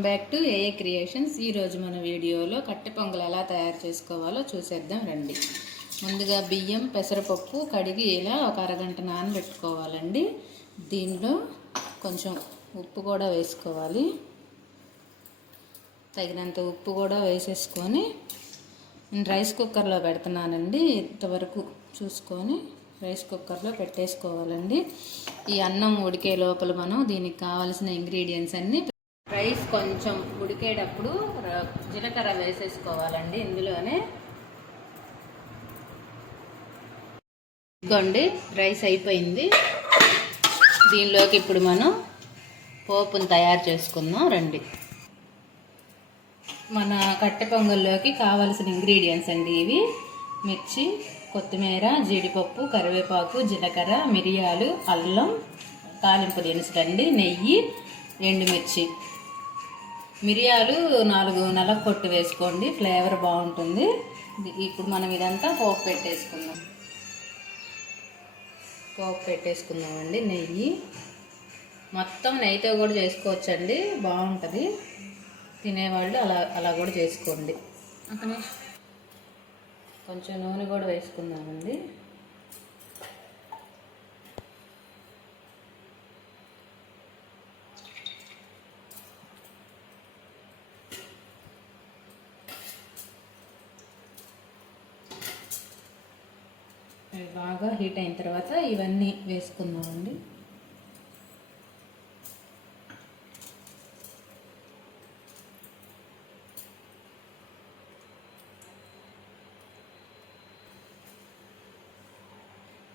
Welcome back to ఏఏ creations. ఈరోజు మన వీడియోలో కట్టె పొంగల్ ఎలా తయారు చేసుకోవాలో చూసేద్దాం రండి. ముందుగా బియ్యం పెసరపప్పు కడిగి ఇలా ఒక అరగంట నానబెట్టుకోవాలండి. దీనిలో కొంచెం ఉప్పు కూడా వేసుకోవాలి. తగినంత ఉప్పు కూడా వేసేసుకొని నేను రైస్ కుక్కర్లో పెడుతున్నానండి. ఇంతవరకు చూసుకొని రైస్ కుక్కర్లో పెట్టేసుకోవాలండి. ఈ అన్నం ఉడికే లోపల మనం దీనికి కావాల్సిన ఇంగ్రీడియంట్స్ అన్నీ రైస్ కొంచెం ఉడికేటప్పుడు జీలకర్ర వేసేసుకోవాలండి. ఇందులోనే ఇదిగోండి రైస్ అయిపోయింది. దీనిలోకి ఇప్పుడు మనం పోపును తయారు చేసుకుందాం రండి. మన కట్టె పొంగల్లోకి కావాల్సిన ఇంగ్రీడియంట్స్ అండి ఇవి: మిర్చి, కొత్తిమీర, జీడిపప్పు, కరివేపాకు, జీలకర్ర, మిరియాలు, అల్లం, తాలింపు దినుసులండి, నెయ్యి, ఎండుమిర్చి. మిరియాలు 4 నలగొట్టు వేసుకోండి, ఫ్లేవర్ బాగుంటుంది. ఇప్పుడు మనం ఇదంతా పోపు పెట్టేసుకుందామండి. నెయ్యి మొత్తం నెయ్యితో కూడా చేసుకోవచ్చండి, బాగుంటుంది. తినేవాళ్ళు అలా కూడా చేసుకోండి. కొంచెం నూనె కూడా వేసుకుందామండి. బాగా హీట్ అయిన తర్వాత ఇవన్నీ వేసుకుందామండి.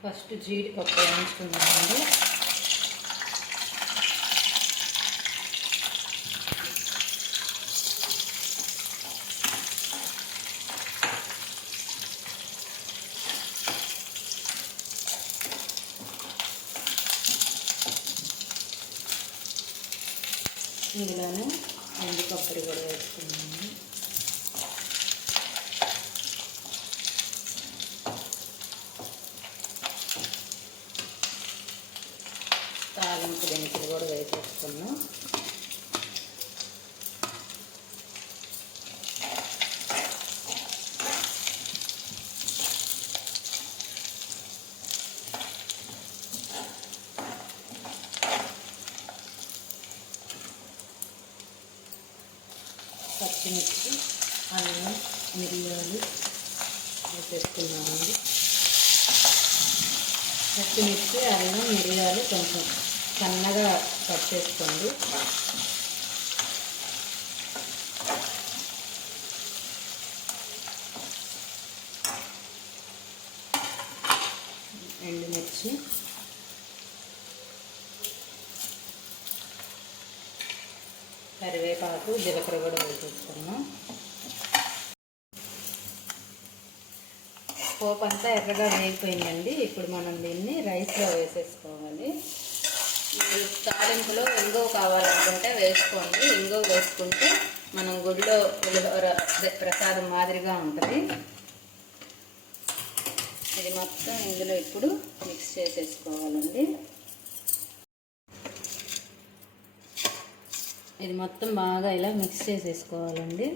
ఫస్ట్ జీడిపప్పు వేయించుకుందామండి. ఇందులోనే ఎండు కొబ్బరి కూడా వేసుకున్నాము. తాలింపు దినుసులు కూడా వేసేసుకున్నాం. పచ్చిమిర్చి, అల్లం, మిరియాలు వేసేసుకున్నామండి. పచ్చిమిర్చి, అల్లం, మిరియాలు కొంచెం సన్నగా కట్ చేసుకోండి. ఎండుమిర్చి, కరివేపాకు, జీలకర్ర కూడా వేసేసుకున్నాం. పోపు అంతా ఎర్రగా వేగిపోయిందండి. ఇప్పుడు మనం దీన్ని రైస్లో వేసేసుకోవాలి. మీరు తాలింపులో ఇంగువ కావాలనుకుంటే వేసుకోండి. ఇంగువ వేసుకుంటే మనం గుడిలో పులిహోర ప్రసాదం మాదిరిగా ఉంటుంది. ఇది మొత్తం ఇందులో ఇప్పుడు మిక్స్ చేసేసుకోవాలండి. ఇది మొత్తం బాగా ఇలా మిక్స్ చేసేసుకోవాలండి.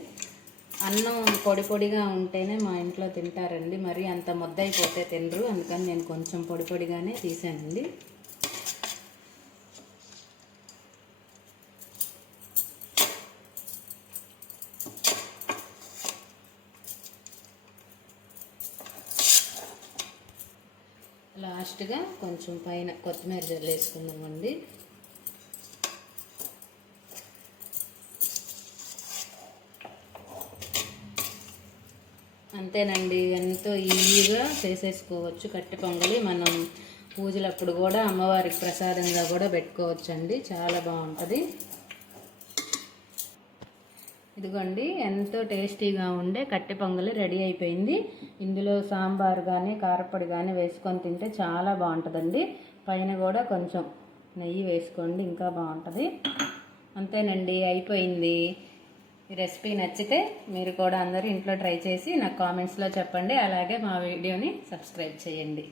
అన్నం పొడి పొడిగా ఉంటేనే మా ఇంట్లో తింటారండి, మరి అంత ముద్ద అయిపోతే తినరు. అందుకని నేను కొంచెం పొడి పొడిగానే తీసానండి. లాస్ట్గా కొంచెం పైన కొత్తిమీర జల్లేసుకుందామండి. అంతేనండి, ఎంతో ఈజీగా చేసేసుకోవచ్చు కట్టె పొంగలి. మనం పూజలప్పుడు కూడా అమ్మవారికి ప్రసాదంగా కూడా పెట్టుకోవచ్చండి, చాలా బాగుంటుంది. ఇదిగోండి ఎంతో టేస్టీగా ఉండే కట్టె పొంగలి రెడీ అయిపోయింది. ఇందులో సాంబార్ కానీ కారపొడి కానీ వేసుకొని తింటే చాలా బాగుంటుందండి. పైన కూడా కొంచెం నెయ్యి వేసుకోండి, ఇంకా బాగుంటుంది. అంతేనండి, అయిపోయింది. ఈ రెసిపీ నచ్చితే మీరు కూడా అందరూ ఇంట్లో ట్రై చేసి నాకు కామెంట్స్లో చెప్పండి. అలాగే మా వీడియోని సబ్స్క్రైబ్ చేయండి.